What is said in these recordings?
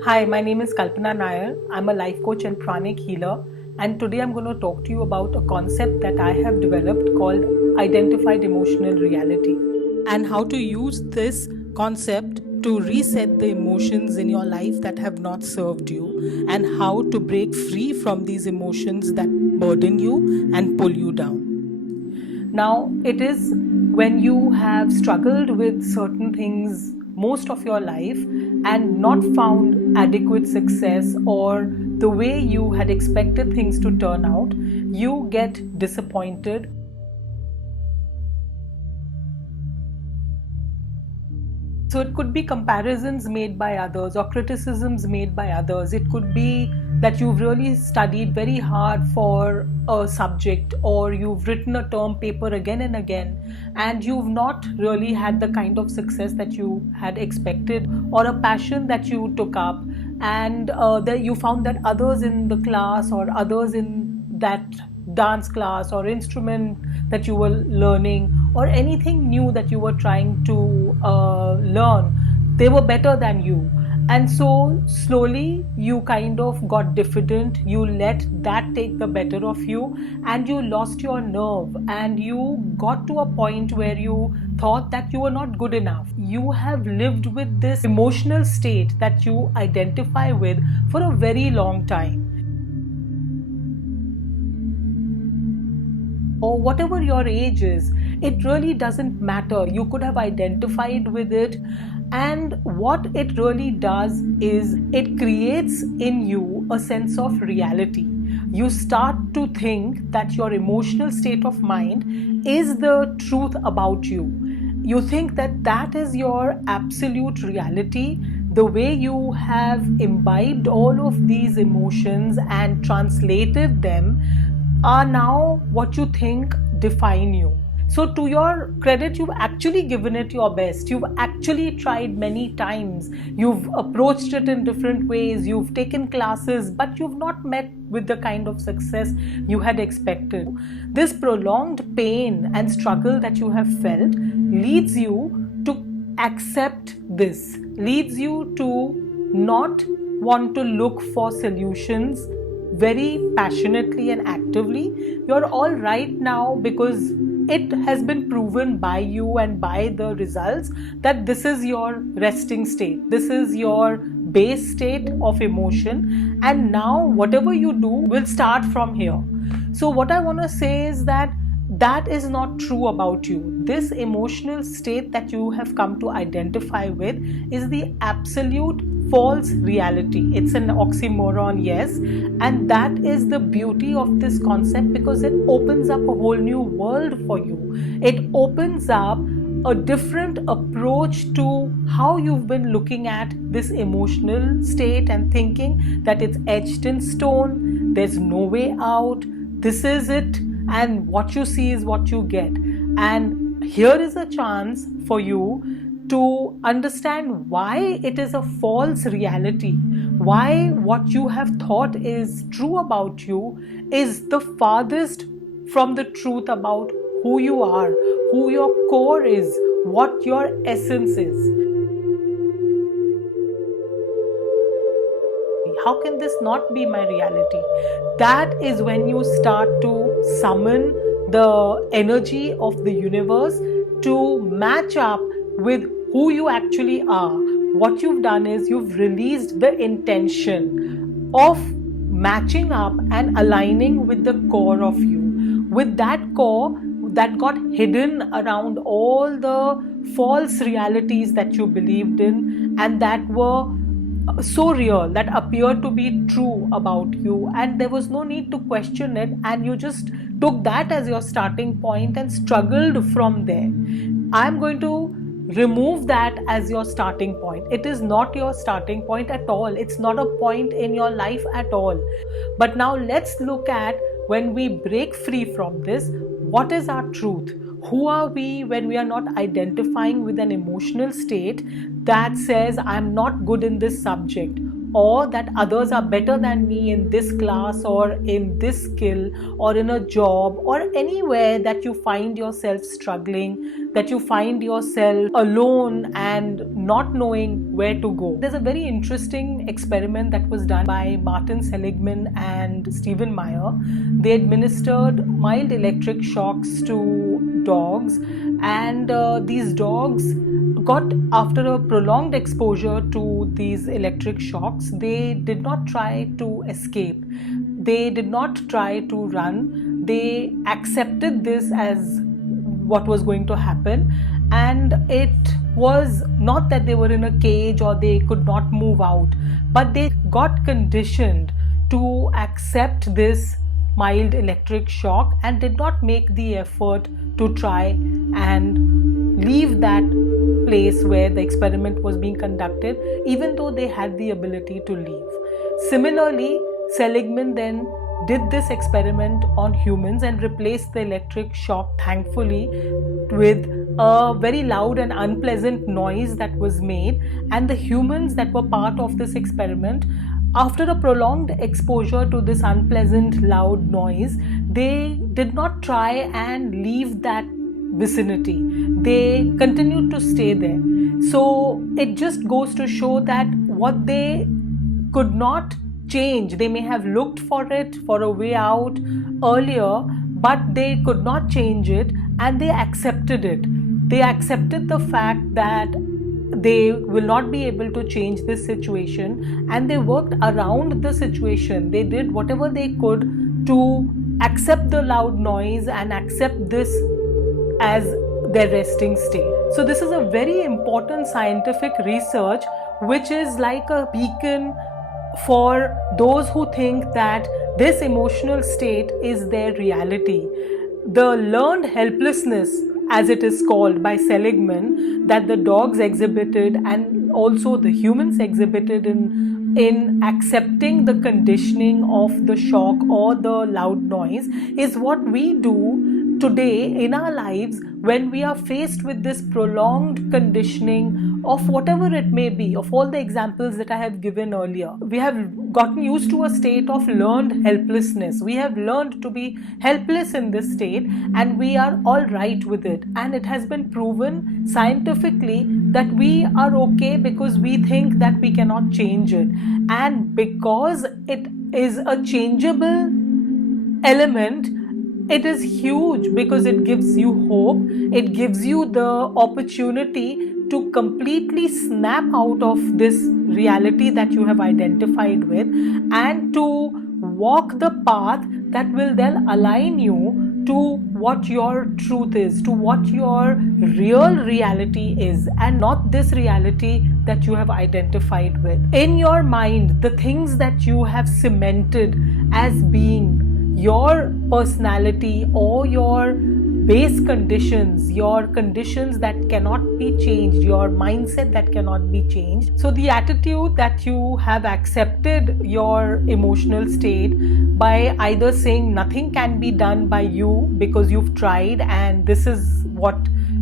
Hi, my name is Kalpana Nair. I'm a life coach and pranic healer, and today I'm going to talk to you about a concept that I have developed called identified emotional reality, and how to use this concept to reset the emotions in your life that have not served you, and how to break free from these emotions that burden you and pull you down. Now, it is when you have struggled with certain things most of your life and not found adequate success or the way you had expected things to turn out, you get disappointed. So it could be comparisons made by others or criticisms made by others. It could be that you've really studied very hard for a subject, or you've written a term paper again and again, and you've not really had the kind of success that you had expected, or a passion that you took up, and that you found that others in the class or others in that dance class or instrument that you were learning or anything new that you were trying to learn, they were better than you. And so slowly you kind of got diffident, you let that take the better of you, and you lost your nerve, and you got to a point where you thought that you were not good enough. You have lived with this emotional state that you identify with for a very long time. Or whatever your age is, it really doesn't matter. You could have identified with it, and what it really does is it creates in you a sense of reality. You start to think that your emotional state of mind is the truth about you. You think that that is your absolute reality. The way you have imbibed all of these emotions and translated them are now what you think define you. So to your credit, you've actually given it your best. You've actually tried many times. You've approached it in different ways. You've taken classes, but you've not met with the kind of success you had expected. This prolonged pain and struggle that you have felt leads you to accept this, leads you to not want to look for solutions very passionately and actively. You're all right now because it has been proven by you and by the results that this is your resting state, this is your base state of emotion, and now whatever you do will start from here. So what I want to say is that that is not true about you. This emotional state that you have come to identify with is the absolute false reality. It's an oxymoron, yes, and that is the beauty of this concept, because it opens up a whole new world for you. It opens up a different approach to how you've been looking at this emotional state and thinking that it's etched in stone, there's no way out, this is it, and what you see is what you get. And here is a chance for you to understand why it is a false reality, why what you have thought is true about you is the farthest from the truth about who you are, who your core is, what your essence is. How can this not be my reality? That is when you start to summon the energy of the universe to match up with who you actually are. What you've done is you've released the intention of matching up and aligning with the core of you, with that core that got hidden around all the false realities that you believed in and that were so real, that appeared to be true about you, and there was no need to question it, and you just took that as your starting point and struggled from there. I'm going to remove that as your starting point. It is not your starting point at all. It's not a point in your life at all. But now let's look at, when we break free from this, what is our truth? Who are we when we are not identifying with an emotional state that says, I'm not good in this subject? or that others are better than me in this class or in this skill or in a job or anywhere that you find yourself struggling, that you find yourself alone and not knowing where to go. There's a very interesting experiment that was done by Martin Seligman and Stephen Meyer. They administered mild electric shocks to dogs, and these dogs got, after a prolonged exposure to these electric shocks, they did not try to escape. They did not try to run. They accepted this as what was going to happen, and it was not that they were in a cage or they could not move out, but they got conditioned to accept this mild electric shock and did not make the effort to try and leave that place where the experiment was being conducted, even though they had the ability to leave. Similarly, Seligman then did this experiment on humans and replaced the electric shock, thankfully, with a very loud and unpleasant noise that was made. And the humans that were part of this experiment, after a prolonged exposure to this unpleasant loud noise, they did not try and leave that vicinity. They continued to stay there. So it just goes to show that what they could not change, they may have looked for it, for a way out earlier, but they could not change it, and they accepted it. They accepted the fact that they will not be able to change this situation, and they worked around the situation. They did whatever they could to accept the loud noise and accept this as their resting state. So this is a very important scientific research, which is like a beacon for those who think that this emotional state is their reality. The learned helplessness, as it is called by Seligman, that the dogs exhibited and also the humans exhibited in accepting the conditioning of the shock or the loud noise, is what we do today in our lives when we are faced with this prolonged conditioning of whatever it may be, of all the examples that I have given earlier. We have gotten used to a state of learned helplessness. We have learned to be helpless in this state, and we are all right with it. And it has been proven scientifically that we are okay because we think that we cannot change it. And because it is a changeable element, it is huge because it gives you hope. It gives you the opportunity to completely snap out of this reality that you have identified with and to walk the path that will then align you to what your truth is, to what your real reality is, and not this reality that you have identified with. In your mind, the things that you have cemented as being your personality or your base conditions, your conditions that cannot be changed, your mindset that cannot be changed. So the attitude that you have accepted your emotional state by either saying nothing can be done by you because you've tried and this is what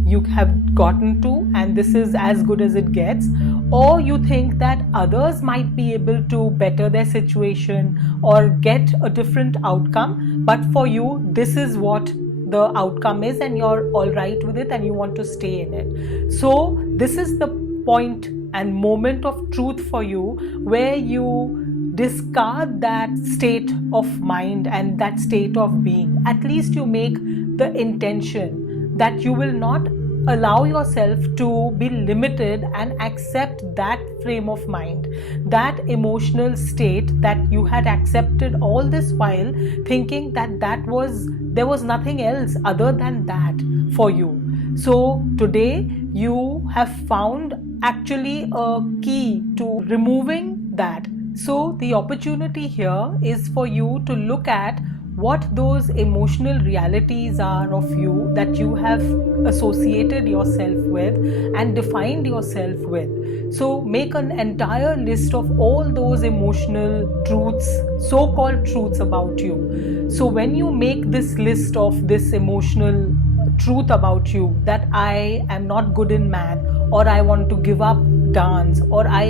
you have gotten to and this is as good as it gets, or you think that others might be able to better their situation or get a different outcome, but for you this is what the outcome is and you're all right with it and you want to stay in it. So this is the point and moment of truth for you where you discard that state of mind and that state of being. At least you make the intention that you will not allow yourself to be limited and accept that frame of mind, that emotional state that you had accepted all this while, thinking that there was nothing else other than that for you. So today you have found actually a key to removing that. So the opportunity here is for you to look at what those emotional realities are of you that you have associated yourself with and defined yourself with. So make an entire list of all those emotional truths, so-called truths about you. So when you make this list of this emotional truth about you, that I am not good in math, or I want to give up dance, or I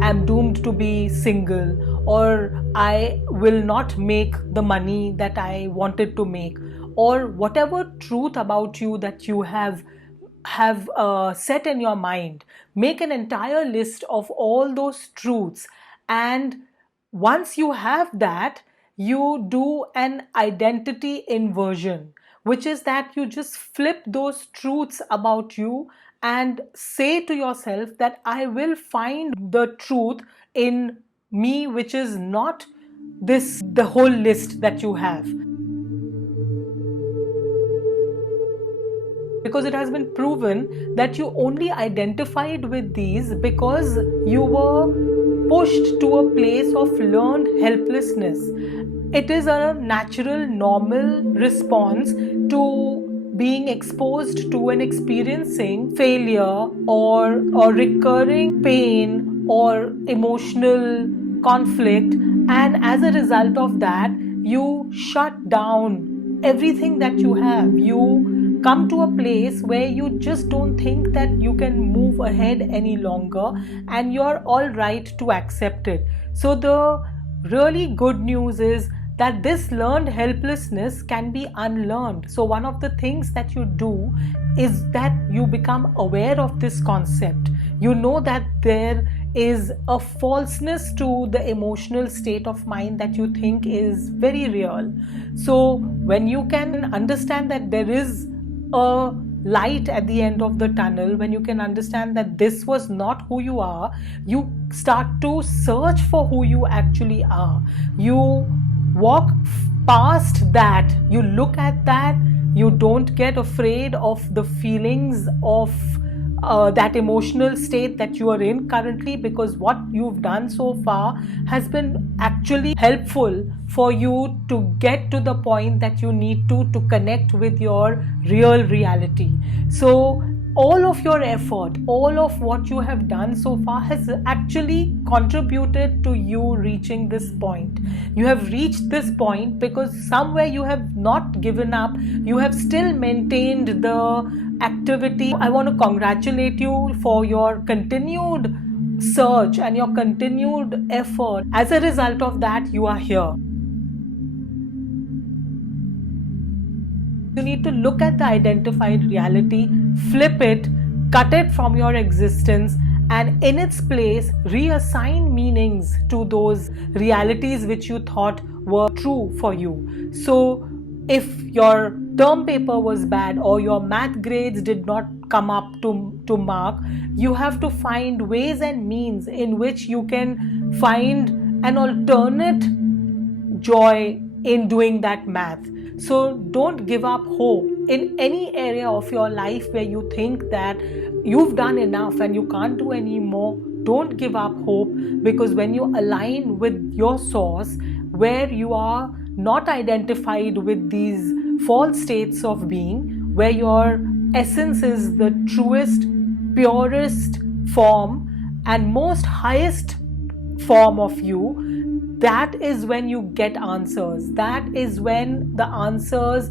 am doomed to be single, or I will not make the money that I wanted to make, or whatever truth about you that you have set in your mind. Make an entire list of all those truths, and once you have that, you do an identity inversion, which is that you just flip those truths about you and say to yourself that I will find the truth in me, which is not the whole list that you have. Because it has been proven that you only identified with these because you were pushed to a place of learned helplessness. It is a natural, normal response to being exposed to and experiencing failure or recurring pain or emotional conflict, and as a result of that, you shut down everything that you have. You come to a place where you just don't think that you can move ahead any longer, and you're all right to accept it. So the really good news is that this learned helplessness can be unlearned. So one of the things that you do is that you become aware of this concept. You know that there is a falseness to the emotional state of mind that you think is very real. So when you can understand that there is a light at the end of the tunnel, when you can understand that this was not who you are, you start to search for who you actually are. You walk past that, you look at that, you don't get afraid of the feelings of that emotional state that you are in currently, because what you've done so far has been actually helpful for you to get to the point that you need to connect with your real reality. So all of your effort, all of what you have done so far has actually contributed to you reaching this point. You have reached this point because somewhere you have not given up, you have still maintained the activity. I want to congratulate you for your continued search and your continued effort. As a result of that, you are here. You need to look at the identified reality, flip it, cut it from your existence, and in its place reassign meanings to those realities which you thought were true for you. So if your term paper was bad or your math grades did not come up to mark, you have to find ways and means in which you can find an alternate joy in doing that math. So don't give up hope in any area of your life where you think that you've done enough and you can't do any more. Don't give up hope, because when you align with your source, where you are not identified with these false states of being, where your essence is the truest, purest form and most highest form of you, that is when you get answers. That is when the answers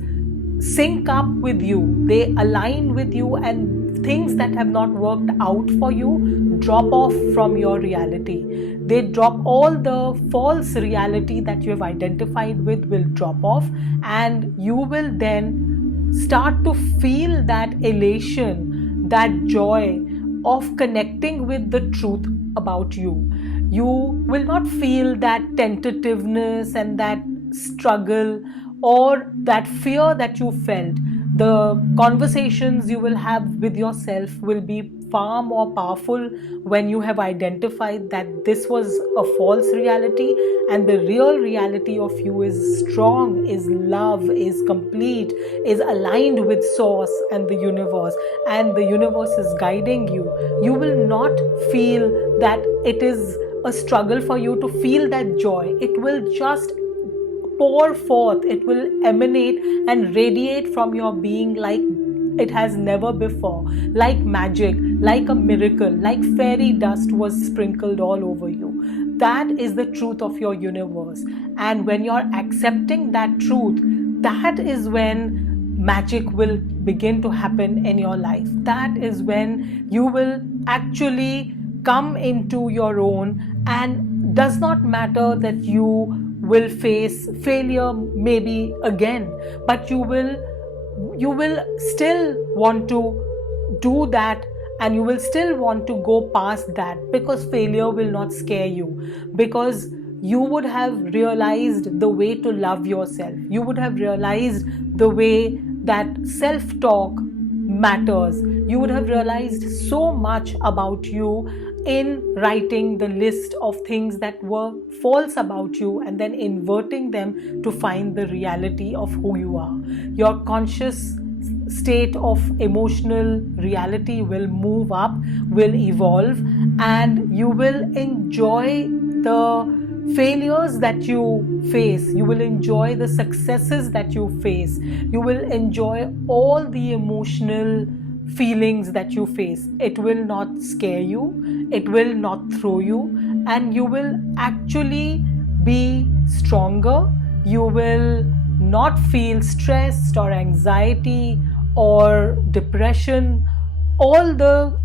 sync up with you, they align with you, and things that have not worked out for you drop off from your reality. They drop, all the false reality that you have identified with will drop off, and you will then start to feel that elation, that joy of connecting with the truth about you. You will not feel that tentativeness and that struggle or that fear that you felt. The conversations you will have with yourself will be far more powerful when you have identified that this was a false reality and the real reality of you is strong, is love, is complete, is aligned with source and the universe is guiding you. You will not feel that it is a struggle for you to feel that joy. It will just pour forth, it will emanate and radiate from your being like it has never before, like magic, like a miracle, like fairy dust was sprinkled all over you. That is the truth of your universe. And when you're accepting that truth, that is when magic will begin to happen in your life. That is when you will actually come into your own, and does not matter that you will face failure maybe again, but you will still want to do that, and you will still want to go past that, because failure will not scare you, because you would have realized the way to love yourself. You would have realized the way that self-talk matters. You would have realized so much about you in writing the list of things that were false about you and then inverting them to find the reality of who you are. Your conscious state of emotional reality will move up, will evolve, and you will enjoy the failures that you face. You will enjoy the successes that you face. You will enjoy all the emotional feelings that you face. It will not scare you, it will not throw you, and you will actually be stronger. You will not feel stressed or anxiety or depression, all the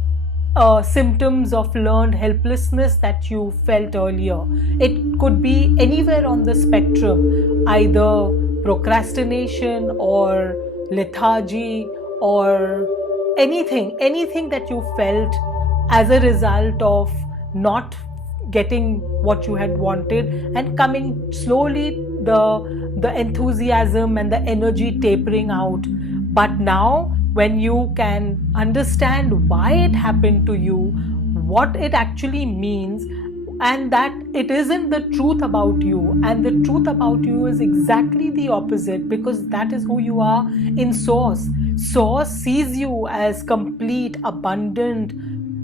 symptoms of learned helplessness that you felt earlier. It could be anywhere on the spectrum, either procrastination or lethargy or anything that you felt as a result of not getting what you had wanted, and coming slowly the enthusiasm and the energy tapering out. But now, when you can understand why it happened to you, what it actually means, and that it isn't the truth about you, and the truth about you is exactly the opposite, because that is who you are in Source. Source sees you as complete, abundant,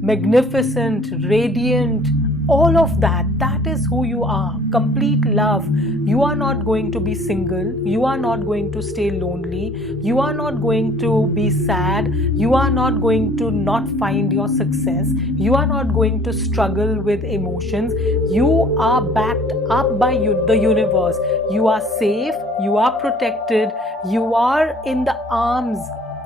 magnificent, radiant, all of that. That is who you are. Complete love. You are not going to be single. You are not going to stay lonely. You are not going to be sad. You are not going to not find your success. You are not going to struggle with emotions. You are backed up by the universe. You are safe. You are protected. You are in the arms,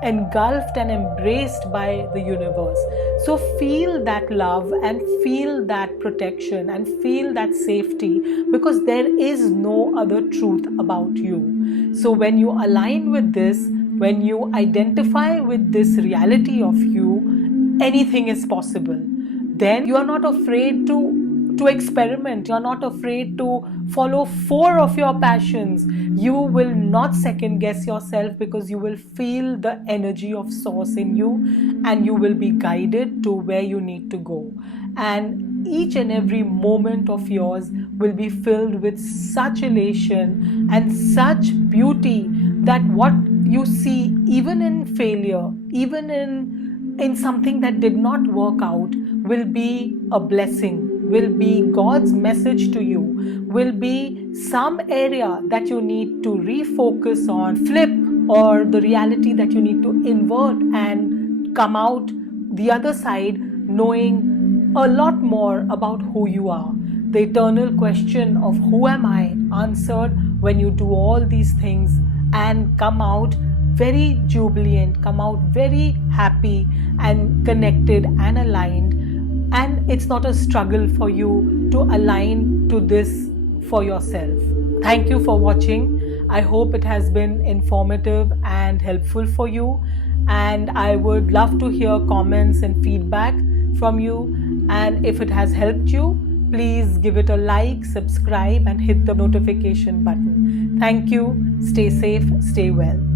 engulfed and embraced by the universe. So feel that love and feel that protection and feel that safety, because there is no other truth about you. So when you align with this, when you identify with this reality of you, anything is possible. Then you are not afraid to experiment. You're not afraid to follow 4 of your passions. You will not second guess yourself, because you will feel the energy of Source in you, and you will be guided to where you need to go. And each and every moment of yours will be filled with such elation and such beauty, that what you see, even in failure, even in something that did not work out, will be a blessing, will be God's message to you, will be some area that you need to refocus on, flip, or the reality that you need to invert and come out the other side knowing a lot more about who you are. The eternal question of who am I answered when you do all these things and come out very jubilant, come out very happy and connected and aligned. And it's not a struggle for you to align to this for yourself. Thank you for watching. I hope it has been informative and helpful for you. And I would love to hear comments and feedback from you. And if it has helped you, please give it a like, subscribe, and hit the notification button. Thank you. Stay safe, stay well.